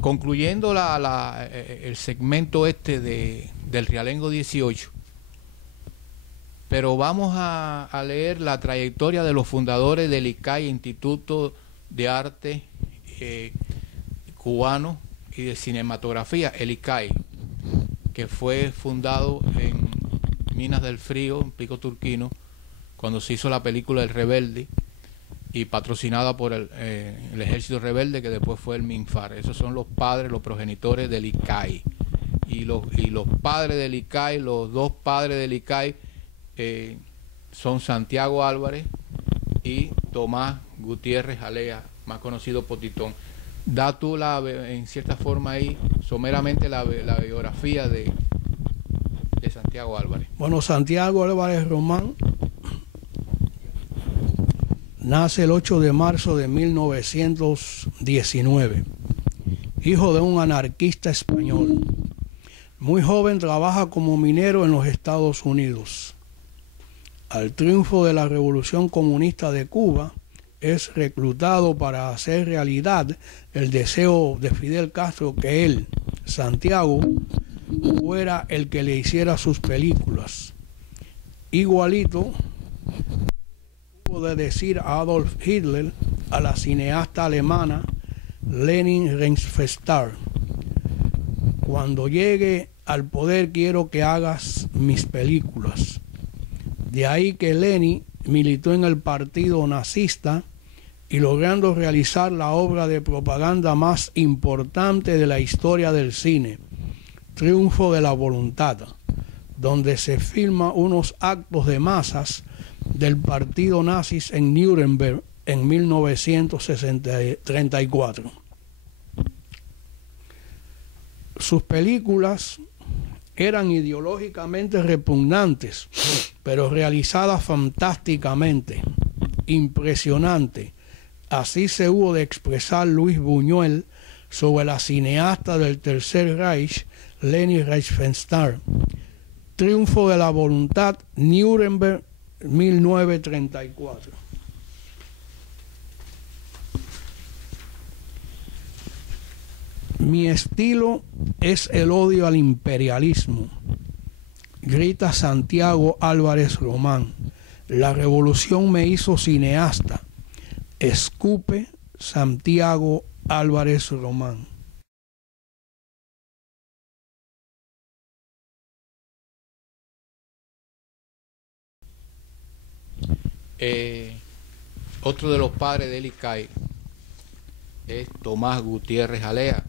Concluyendo el segmento del Realengo 18, pero vamos a leer la trayectoria de los fundadores del ICAI, Instituto de Arte Cubano y de Cinematografía, el ICAI, que fue fundado en Minas del Frío, en Pico Turquino, cuando se hizo la película El Rebelde, y patrocinada por el Ejército Rebelde, que después fue el MINFAR. Esos son los padres, los progenitores del ICAI. Y los padres del ICAI, los dos padres del ICAI, son Santiago Álvarez y Tomás Gutiérrez Alea, más conocido por Titón. Da tú en cierta forma ahí, someramente, la biografía de Santiago Álvarez. Bueno, Santiago Álvarez Román nace el 8 de marzo de 1919, hijo de un anarquista español. Muy joven trabaja como minero en los Estados Unidos. Al triunfo de la Revolución Comunista de Cuba, es reclutado para hacer realidad el deseo de Fidel Castro que él, Santiago, fuera el que le hiciera sus películas. Igualito de decir a Adolf Hitler a la cineasta alemana Leni Riefenstahl: cuando llegue al poder quiero que hagas mis películas. De ahí que Leni militó en el partido nazista y logrando realizar la obra de propaganda más importante de la historia del cine, Triunfo de la Voluntad, donde se filma unos actos de masas del partido nazis en Nuremberg en 1934. Sus películas eran ideológicamente repugnantes, pero realizadas fantásticamente, impresionante. Así se hubo de expresar Luis Buñuel sobre la cineasta del Tercer Reich, Leni Riefenstahl. Triunfo de la Voluntad, Nuremberg, 1934. Mi estilo es el odio al imperialismo, grita Santiago Álvarez Román. La revolución me hizo cineasta, escupe Santiago Álvarez Román. Otro de los padres del ICAI es Tomás Gutiérrez Alea,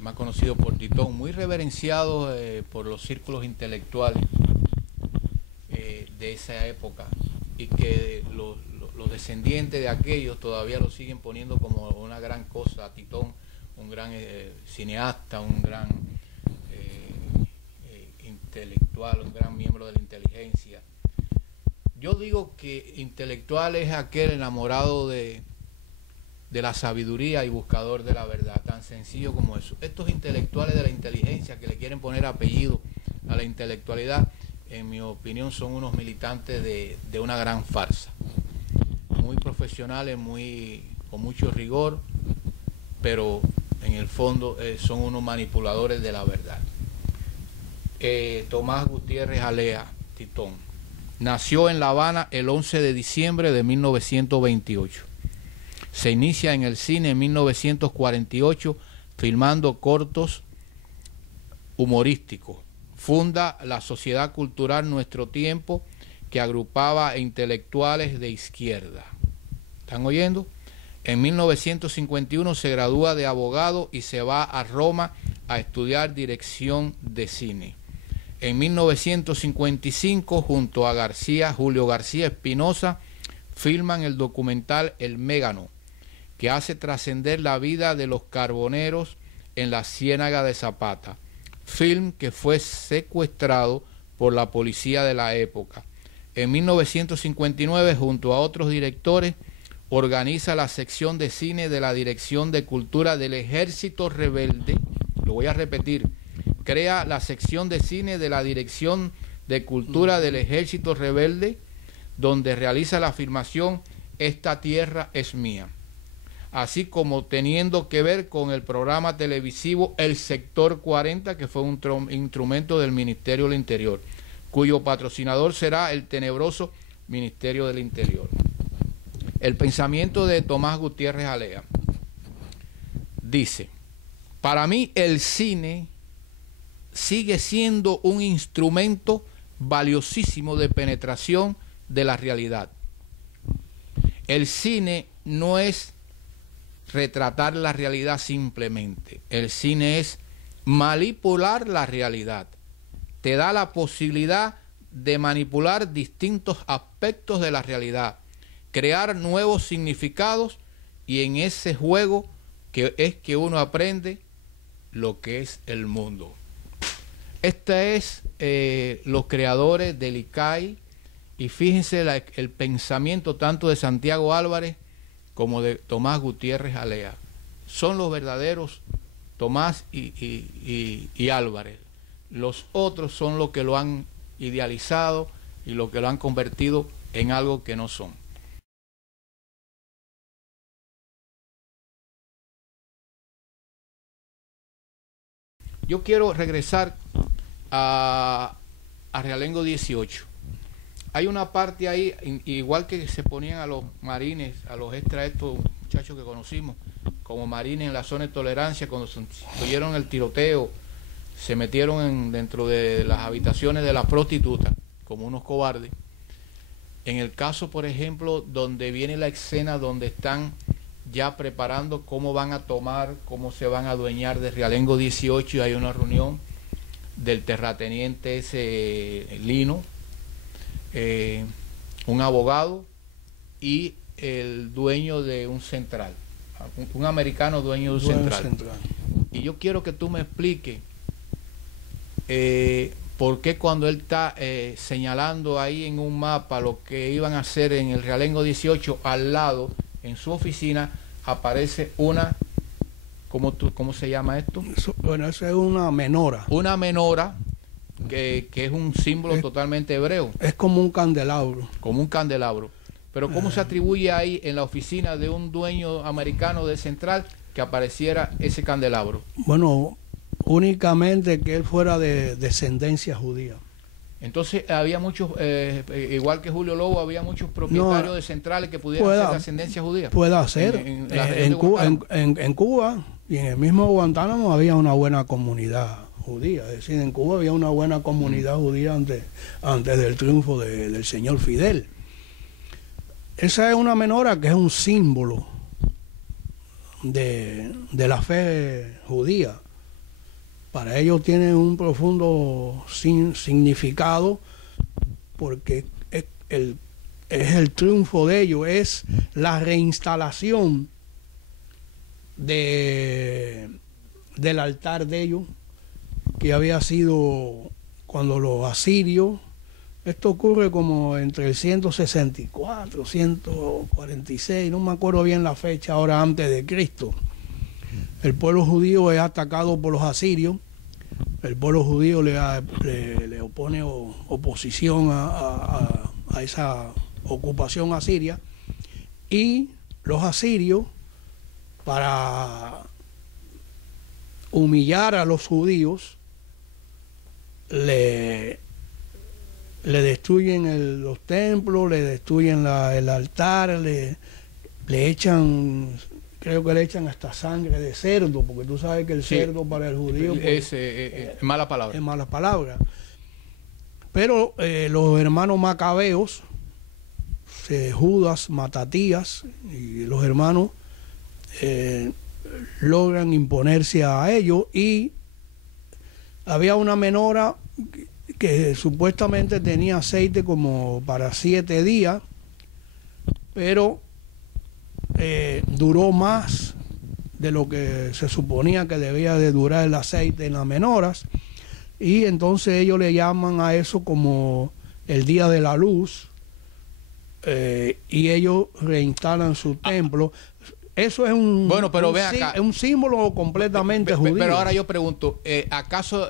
más conocido por Titón, muy reverenciado por los círculos intelectuales de esa época, y que los descendientes de aquellos todavía lo siguen poniendo como una gran cosa. Titón, un gran cineasta, un gran intelectual, un gran miembro de la inteligencia. Yo digo que intelectual es aquel enamorado de la sabiduría y buscador de la verdad, tan sencillo como eso. Estos intelectuales de la inteligencia que le quieren poner apellido a la intelectualidad, en mi opinión, son unos militantes de una gran farsa. Muy profesionales, con mucho rigor, pero en el fondo son unos manipuladores de la verdad. Tomás Gutiérrez Alea, Titón, nació en La Habana el 11 de diciembre de 1928. Se inicia en el cine en 1948 filmando cortos humorísticos. Funda la Sociedad Cultural Nuestro Tiempo, que agrupaba intelectuales de izquierda. ¿Están oyendo? En 1951 se gradúa de abogado y se va a Roma a estudiar dirección de cine. En 1955, junto a Julio García Espinosa, filman el documental El Mégano, que hace trascender la vida de los carboneros en la Ciénaga de Zapata, film que fue secuestrado por la policía de la época. En 1959, junto a otros directores, organiza la sección de cine de la Dirección de Cultura del Ejército Rebelde. Lo voy a repetir: crea la sección de cine de la Dirección de Cultura del Ejército Rebelde, donde realiza la filmación Esta tierra es mía. así como teniendo que ver con el programa televisivo El Sector 40, que fue un instrumento del Ministerio del Interior, cuyo patrocinador será el tenebroso Ministerio del Interior. El pensamiento de Tomás Gutiérrez Alea dice: para mí el cine sigue siendo un instrumento valiosísimo de penetración de la realidad. El cine no es retratar la realidad simplemente. El cine es manipular la realidad. Te da la posibilidad de manipular distintos aspectos de la realidad, crear nuevos significados, y en ese juego que uno aprende lo que es el mundo. Este es los creadores del ICAI, y fíjense el pensamiento tanto de Santiago Álvarez como de Tomás Gutiérrez Alea. Son los verdaderos Tomás y Álvarez. Los otros son los que lo han idealizado y los que lo han convertido en algo que no son. Yo quiero regresar a Realengo 18. Hay una parte ahí, igual que se ponían a los marines, a los estos muchachos que conocimos, como marines en la zona de tolerancia, cuando tuvieron el tiroteo, se metieron dentro de las habitaciones de las prostitutas, como unos cobardes. En el caso, por ejemplo, donde viene la escena donde están ya preparando cómo van a tomar, cómo se van a adueñar de Realengo 18, y hay una reunión del terrateniente ese Lino, un abogado y el dueño de un central, un americano dueño de un central. Y yo quiero que tú me expliques por qué cuando él está señalando ahí en un mapa lo que iban a hacer en el Realengo 18, al lado, en su oficina, aparece una, ¿cómo se llama esto? Bueno, eso es una menora. Una menora, que es un símbolo totalmente hebreo. Es como un candelabro. Como un candelabro. Pero ¿cómo se atribuye ahí en la oficina de un dueño americano de Central que apareciera ese candelabro? Bueno, únicamente que él fuera de descendencia judía. Entonces había muchos, igual que Julio Lobo, había muchos propietarios de centrales que pudieran ser de ascendencia judía. Puede ser. En Cuba y en el mismo Guantánamo había una buena comunidad judía. Es decir, en Cuba había una buena comunidad judía antes del triunfo del señor Fidel. Esa es una menora que es un símbolo de la fe judía. Para ellos tiene un profundo significado, porque es el triunfo de ellos, es la reinstalación del altar de ellos, que había sido cuando los asirios, esto ocurre como entre el 164, 146, no me acuerdo bien la fecha ahora, antes de Cristo. El pueblo judío es atacado por los asirios. El pueblo judío le opone oposición a esa ocupación asiria. Y los asirios, para humillar a los judíos, le destruyen los templos, le destruyen el altar, le echan... Creo que le echan hasta sangre de cerdo, porque tú sabes que el cerdo para el judío es mala palabra. Es mala palabra. Pero los hermanos macabeos, Judas, Matatías y los hermanos logran imponerse a ellos, y había una menora que supuestamente tenía aceite como para 7 días, pero duró más de lo que se suponía que debía de durar el aceite en las menoras, y entonces ellos le llaman a eso como el día de la luz, y ellos reinstalan su templo. Eso es un símbolo completamente judío. Pero ahora yo pregunto, ¿acaso,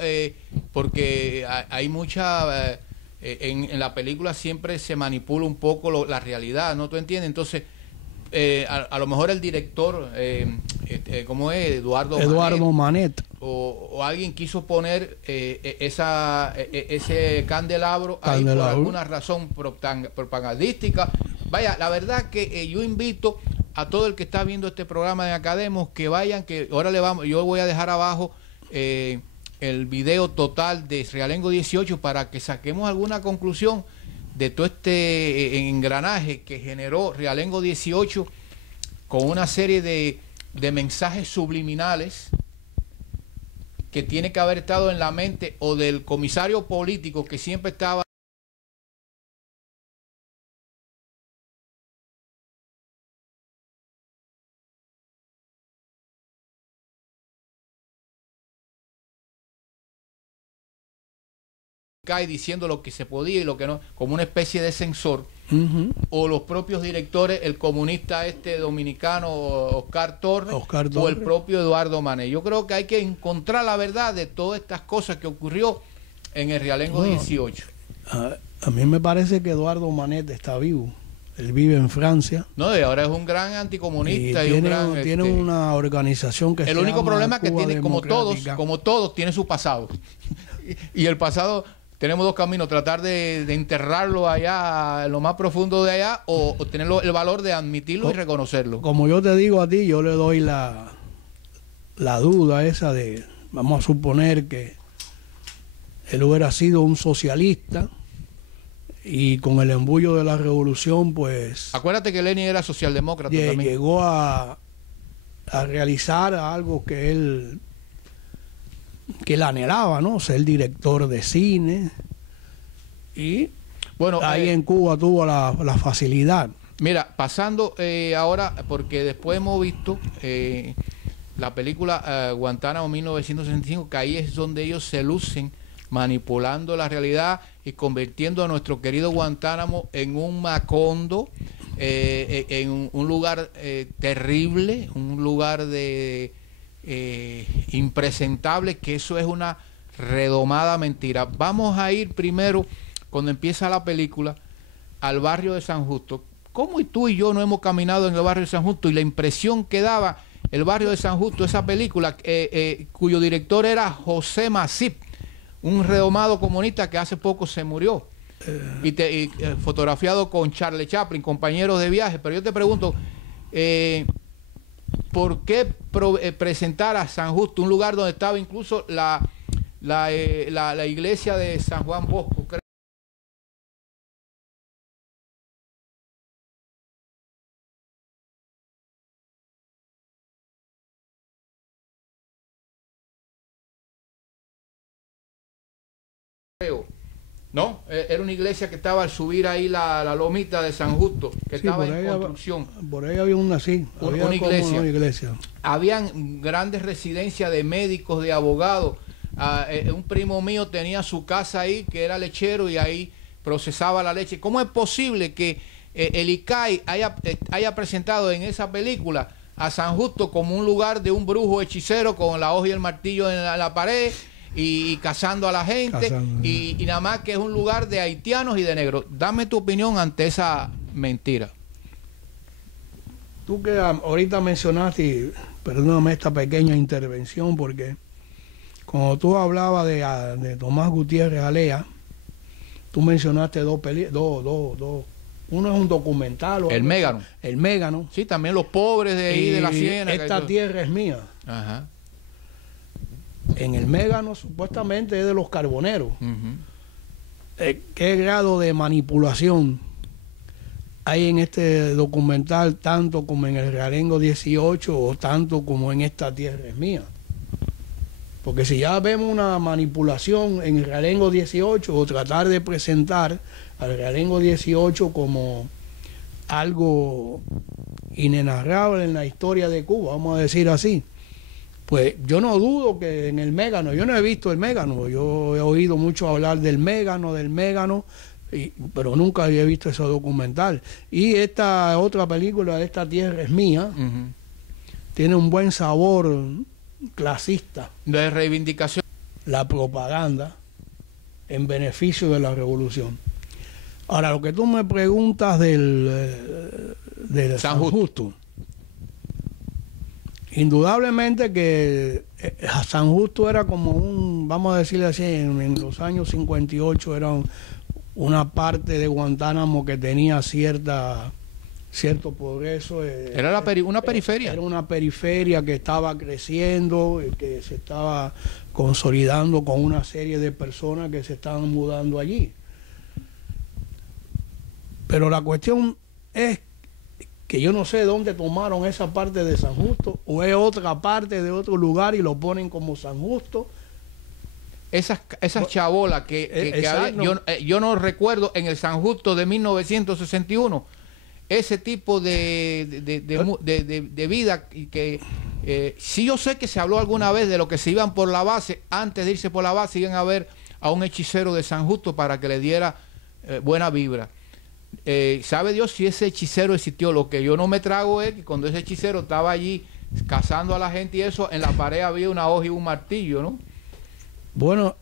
porque hay mucha, en la película siempre se manipula un poco la realidad, ¿no? ¿Tú entiendes? Entonces, a lo mejor el director, ¿cómo es? Eduardo Manet. O alguien quiso poner ese candelabro ahí por alguna razón propagandística. Vaya, la verdad que yo invito a todo el que está viendo este programa de Academos que vayan, que ahora yo voy a dejar abajo el video total de Realengo 18 para que saquemos alguna conclusión de todo este engranaje que generó Realengo 18 con una serie de mensajes subliminales que tiene que haber estado en la mente o del comisario político que siempre estaba diciendo lo que se podía y lo que no, como una especie de censor, o los propios directores, el comunista dominicano Oscar Torres, o el propio Eduardo Manet. Yo creo que hay que encontrar la verdad de todas estas cosas que ocurrió en el Realengo 18. A mí me parece que Eduardo Manet está vivo. Él vive en Francia. No, y ahora es un gran anticomunista y tiene una organización que el único problema es que tiene, como todos, tiene su pasado. Y el pasado, tenemos dos caminos: tratar de enterrarlo allá, en lo más profundo de allá, o tener el valor de admitirlo y reconocerlo. Como yo te digo a ti, yo le doy la duda esa de, vamos a suponer que él hubiera sido un socialista y con el embullo de la revolución, pues... Acuérdate que Lenin era socialdemócrata también. Llegó a realizar algo que él anhelaba, ¿no? Ser director de cine. Y bueno, ahí en Cuba tuvo la facilidad. Mira, pasando ahora, porque después hemos visto la película Guantánamo 1965, que ahí es donde ellos se lucen manipulando la realidad y convirtiendo a nuestro querido Guantánamo en un Macondo, en un lugar terrible, un lugar de impresentable, que eso es una redomada mentira. Vamos a ir primero, cuando empieza la película, al barrio de San Justo. ¿Cómo tú y yo no hemos caminado en el barrio de San Justo? Y la impresión que daba el barrio de San Justo, esa película, cuyo director era José Masip, un redomado comunista que hace poco se murió, y fotografiado con Charlie Chaplin, compañeros de viaje. Pero yo te pregunto, ¿por qué presentar a San Justo, un lugar donde estaba incluso la iglesia de San Juan Bosco? ¿No? Era una iglesia que estaba al subir ahí la lomita de San Justo, que sí, estaba en construcción. Por ahí había una iglesia. Habían grandes residencias de médicos, de abogados. Un primo mío tenía su casa ahí, que era lechero, y ahí procesaba la leche. ¿Cómo es posible que el ICAI haya presentado en esa película a San Justo como un lugar de un brujo hechicero con la hoja y el martillo en la pared, y cazando a la gente, y nada más que es un lugar de haitianos y de negros? Dame tu opinión ante esa mentira. Tú que ahorita mencionaste, y perdóname esta pequeña intervención, porque cuando tú hablabas de Tomás Gutiérrez Alea, tú mencionaste dos. Uno es un documental. El Mégano. El Mégano. Sí, también Los Pobres de ahí, de la Ciénaga. Esta tierra es mía. Ajá. En el Mégano supuestamente es de los carboneros. ¿Qué grado de manipulación hay en este documental, tanto como en el Realengo 18 o tanto como en Esta tierra es mía? Porque si ya vemos una manipulación en el Realengo 18, o tratar de presentar al Realengo 18 como algo inenarrable en la historia de Cuba, vamos a decir así, pues yo no dudo que en el Mégano, yo no he visto el Mégano, yo he oído mucho hablar del Mégano, pero nunca había visto ese documental. Y esta otra película, Esta tierra es mía, tiene un buen sabor clasista. De reivindicación. La propaganda en beneficio de la revolución. Ahora, lo que tú me preguntas de de San Justo. Indudablemente que San Justo era como un, vamos a decirle así, en los años 58 era una parte de Guantánamo que tenía cierto progreso. Era una periferia. Era una periferia que estaba creciendo, que se estaba consolidando con una serie de personas que se estaban mudando allí. Pero la cuestión es que yo no sé dónde tomaron esa parte de San Justo, o es otra parte de otro lugar y lo ponen como San Justo. Esas chabolas que había, yo no recuerdo en el San Justo de 1961 ese tipo de vida que sí, yo sé que se habló alguna vez de lo que se iban por la base, antes de irse por la base iban a ver a un hechicero de San Justo para que le diera buena vibra. Sabe Dios si ese hechicero existió. Lo que yo no me trago es que cuando ese hechicero estaba allí cazando a la gente y eso, en la pared había una hoja y un martillo, ¿no? Bueno,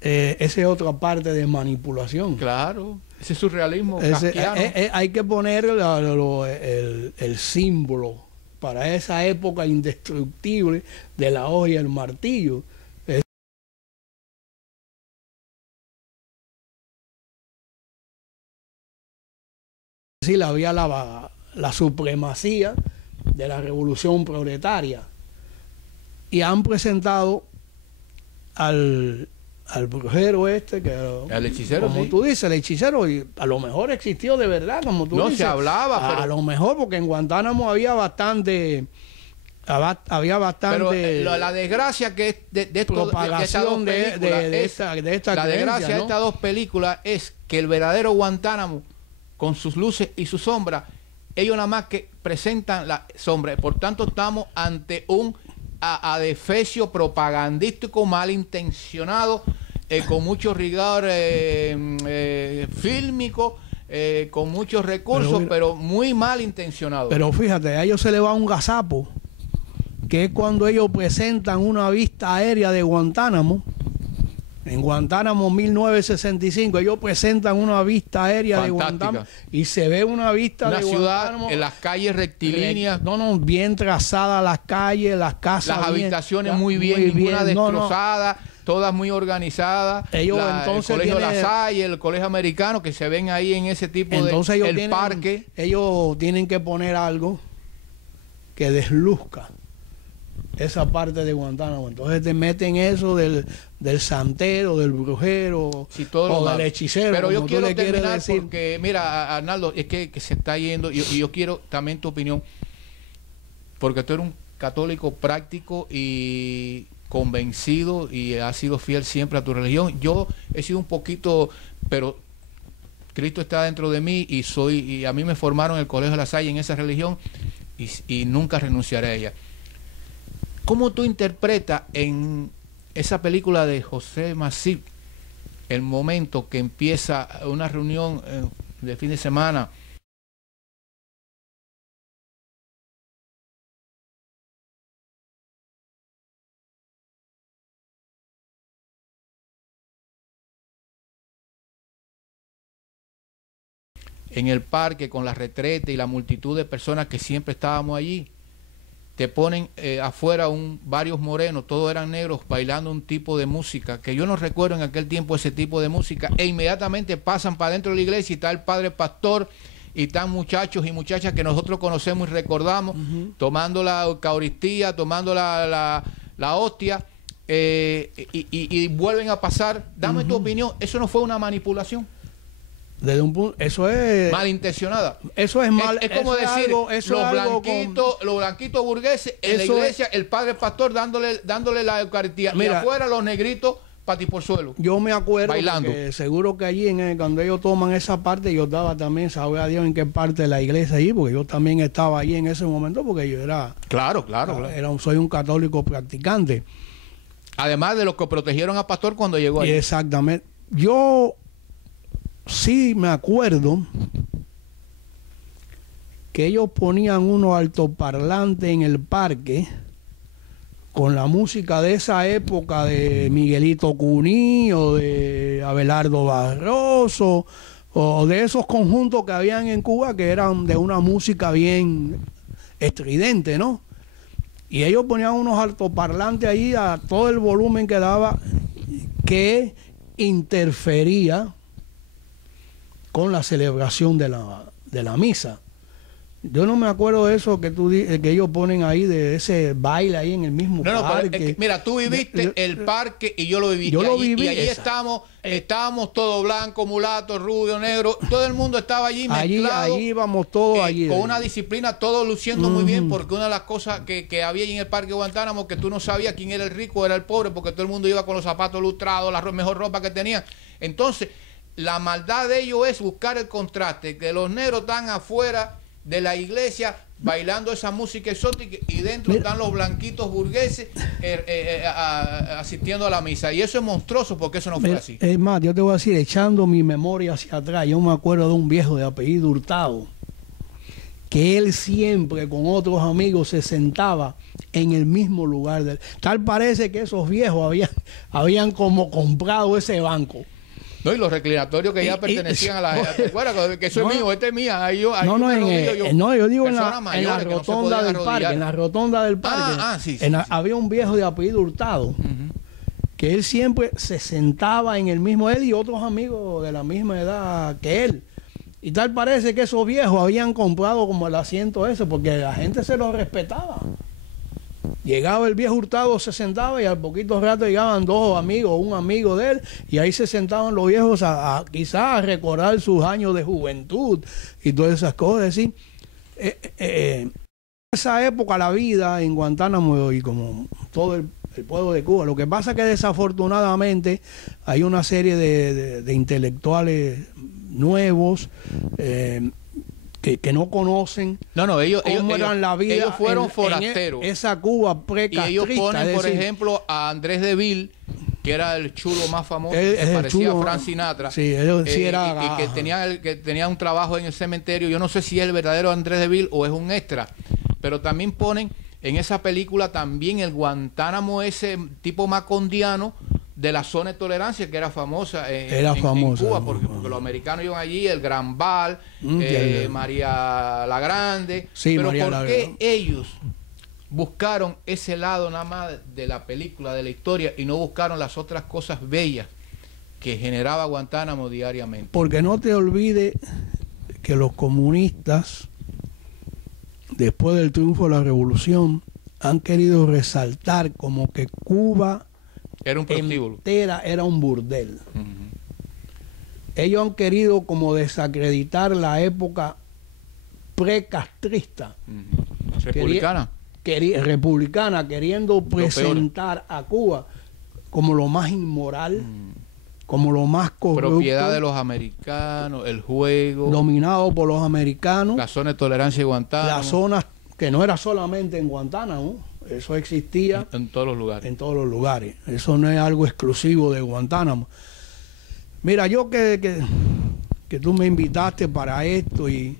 esa es otra parte de manipulación. Claro, ese surrealismo kafkiano. Hay que poner el símbolo para esa época indestructible de la hoja y el martillo. Es decir, había la supremacía de la revolución proletaria y han presentado al brujero el hechicero, como tú dices, el hechicero, y a lo mejor existió de verdad, como tú dices. No se hablaba, pero a lo mejor porque en Guantánamo había bastante pero la desgracia que es de propagación de esta la creencia, desgracia, ¿no? de estas dos películas es que el verdadero Guantánamo, con sus luces y sus sombras, ellos nada más que presentan la sombra. Por tanto, estamos ante un adefesio propagandístico malintencionado, con mucho rigor fílmico, con muchos recursos, pero muy malintencionado. Pero fíjate, a ellos se les va un gazapo, que es cuando ellos presentan una vista aérea de Guantánamo. En Guantánamo 1965 ellos presentan una vista aérea fantástica de Guantánamo y se ve una vista una de ciudad Guantánamo, en las calles rectilíneas, bien trazadas las calles, las casas, las habitaciones muy bien, ninguna destrozada, todas muy organizadas. Ellos entonces el colegio La Salle, el colegio americano, que se ven ahí en ese tipo entonces de el parque. Ellos tienen que poner algo que desluzca esa parte de Guantánamo. Entonces te meten eso del santero, del brujero, sí, todo o del hechicero. Pero yo quiero terminar decir, porque mira, Arnaldo, es que se está yendo, y yo quiero también tu opinión, porque tú eres un católico práctico y convencido y has sido fiel siempre a tu religión. Yo he sido un poquito, pero Cristo está dentro de mí y a mí me formaron en el colegio La Salle en esa religión y nunca renunciaré a ella. ¿Cómo tú interpretas en esa película de José Masip el momento que empieza una reunión de fin de semana? En el parque con la retrete y la multitud de personas que siempre estábamos allí. Te ponen afuera varios morenos, todos eran negros, bailando un tipo de música, que yo no recuerdo en aquel tiempo ese tipo de música, e inmediatamente pasan para dentro de la iglesia y está el padre pastor, y están muchachos y muchachas que nosotros conocemos y recordamos, tomando la Eucaristía, tomando la hostia, y vuelven a pasar. Dame tu opinión, ¿eso no fue una manipulación? Desde un punto, eso es malintencionada. Eso es mal. Es como decir, los blanquitos burgueses en la iglesia, el padre pastor dándole la Eucaristía, y afuera los negritos pati por suelo. Yo me acuerdo bailando. Que seguro que allí cuando ellos toman esa parte, yo estaba también, sabe a Dios en qué parte de la iglesia allí, porque yo también estaba allí en ese momento, porque yo era claro. Soy un católico practicante. Además de los que protegieron a pastor cuando llegó allí. Exactamente. Yo sí me acuerdo que ellos ponían unos altoparlantes en el parque con la música de esa época de Miguelito Cuní o de Abelardo Barroso, o de esos conjuntos que habían en Cuba que eran de una música bien estridente, ¿no? Y ellos ponían unos altoparlantes ahí a todo el volumen que daba, que interfería con la celebración de la misa. Yo no me acuerdo de eso que que ellos ponen ahí, de ese baile ahí en el mismo parque. Mira, tú viviste el parque y yo lo viví. Yo lo viví. Y allí estábamos todos blancos, mulatos, rubios, negros. Todo el mundo estaba allí mezclado. Allí íbamos todos allí. Con una disciplina, todos luciendo muy bien, porque una de las cosas que había allí en el parque Guantánamo, que tú no sabías quién era el rico o era el pobre, porque todo el mundo iba con los zapatos lustrados, la mejor ropa que tenían. Entonces, la maldad de ellos es buscar el contraste, que los negros están afuera de la iglesia bailando esa música exótica y dentro están los blanquitos burgueses asistiendo a la misa, y eso es monstruoso porque eso no fue así. Es más, yo te voy a decir, echando mi memoria hacia atrás, yo me acuerdo de un viejo de apellido Hurtado, que él siempre con otros amigos se sentaba en el mismo lugar. Tal parece que esos viejos habían como comprado ese banco. No, y los reclinatorios que ya pertenecían a la... ¿Te acuerdas? Que eso es mío, este es mía. Yo digo en la rotonda del parque. En la rotonda del parque. Sí. Había un viejo de apellido Hurtado, que él siempre se sentaba en el mismo, él y otros amigos de la misma edad que él. Y tal parece que esos viejos habían comprado como el asiento ese, porque la gente se lo respetaba. Llegaba el viejo Hurtado, se sentaba y al poquito rato llegaban dos amigos, un amigo de él, y ahí se sentaban los viejos quizás a recordar sus años de juventud y todas esas cosas. ¿Sí? En esa época la vida en Guantánamo y como todo el pueblo de Cuba, lo que pasa es que desafortunadamente hay una serie de intelectuales nuevos que no conocen cómo eran la vida. Ellos fueron forasteros. Esa Cuba precastrista. Y ellos ponen, por ejemplo, a Andrés de Vil, que era el chulo más famoso, que parecía a Frank Sinatra. Sí, él sí era. Y que tenía un trabajo en el cementerio. Yo no sé si es el verdadero Andrés de Vil o es un extra. Pero también ponen en esa película también el Guantánamo, ese tipo macondiano, de la zona de tolerancia que era famosa en Cuba, porque los americanos iban allí, el Gran Val, María la Grande. Sí, pero María ¿por qué ellos buscaron ese lado nada más de la película, de la historia, y no buscaron las otras cosas bellas que generaba Guantánamo diariamente? Porque no te olvides que los comunistas, después del triunfo de la revolución, han querido resaltar como que Cuba era un prostíbulo, era un burdel. Ellos han querido como desacreditar la época precastrista, republicana, queriendo presentar a Cuba como lo más inmoral, como lo más corrupto, propiedad de los americanos, el juego dominado por los americanos, la zona de tolerancia de Guantánamo, la zona que no era solamente en Guantánamo. Eso existía en todos los lugares. En todos los lugares. Eso no es algo exclusivo de Guantánamo. Mira, yo que tú me invitaste para esto y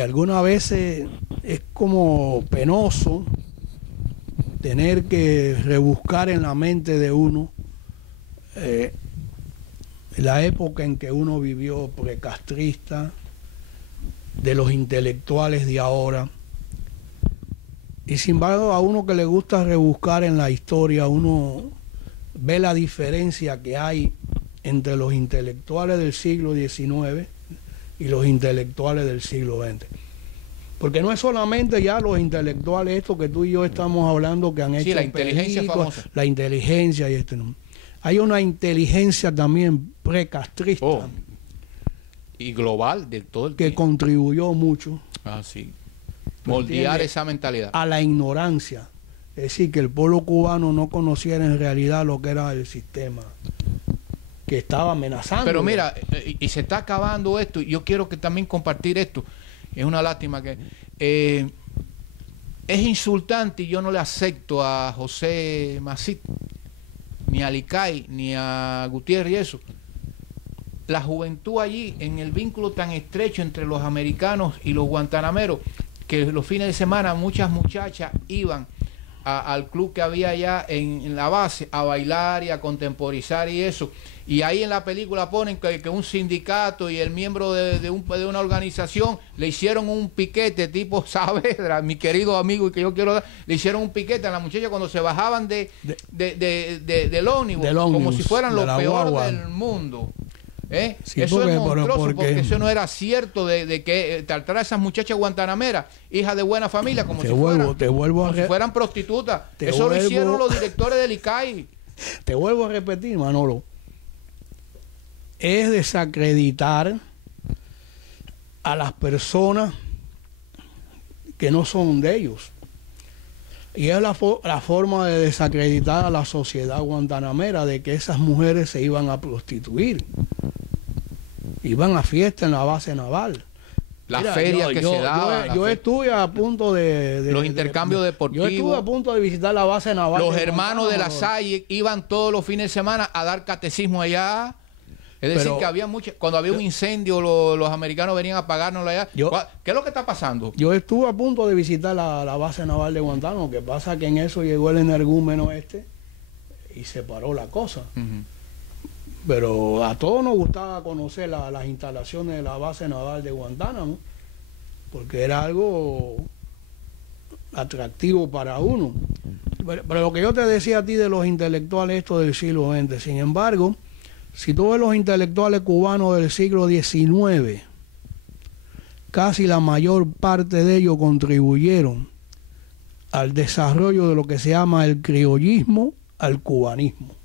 algunas veces es como penoso tener que rebuscar en la mente de uno la época en que uno vivió precastrista, de los intelectuales de ahora. Y sin embargo, a uno que le gusta rebuscar en la historia, uno ve la diferencia que hay entre los intelectuales del siglo XIX y los intelectuales del siglo XX. Porque no es solamente ya los intelectuales, estos que tú y yo estamos hablando, que han hecho la inteligencia famosa. La inteligencia y ¿no? Hay una inteligencia también precastrista. Y global de todo el que tiempo. Contribuyó mucho. Sí. Moldear esa mentalidad. A la ignorancia. Es decir, que el pueblo cubano no conociera en realidad lo que era el sistema que estaba amenazando. Pero mira, y se está acabando esto. Yo quiero que también compartir esto. Es una lástima que... es insultante y yo no le acepto a José Macit, ni a Licay, ni a Gutiérrez y eso. La juventud allí, en el vínculo tan estrecho entre los americanos y los guantanameros, que los fines de semana muchas muchachas iban al club que había allá en la base a bailar y a contemporizar y eso. Y ahí en la película ponen que un sindicato y el miembro de una organización le hicieron un piquete tipo Saavedra, mi querido amigo, y que yo quiero dar, le hicieron un piquete a la muchacha cuando se bajaban del ómnibus, como si fueran lo peor del mundo. Sí, eso es monstruoso, porque eso no era cierto de que tratar a esas muchachas guantanameras, hijas de buena familia, como si fueran prostitutas. Eso lo hicieron los directores del ICAI. Te vuelvo a repetir, Manolo. Es desacreditar a las personas que no son de ellos. Y es la forma de desacreditar a la sociedad guantanamera, de que esas mujeres se iban a prostituir. Iban a fiesta en la base naval. Las ferias que se daban. Yo estuve a punto de los intercambios deportivos. Yo estuve a punto de visitar la base naval. Los hermanos de la Salle iban todos los fines de semana a dar catecismo allá. Es decir, que había muchas. Cuando había un incendio, los americanos venían a apagárnoslo allá. ¿Qué es lo que está pasando? Yo estuve a punto de visitar la base naval de Guantánamo. Lo que pasa es que en eso llegó el energúmeno y se paró la cosa. Pero a todos nos gustaba conocer las instalaciones de la base naval de Guantánamo, porque era algo atractivo para uno. Pero lo que yo te decía a ti de los intelectuales estos del siglo XX, sin embargo, si tú ves los intelectuales cubanos del siglo XIX, casi la mayor parte de ellos contribuyeron al desarrollo de lo que se llama el criollismo al cubanismo.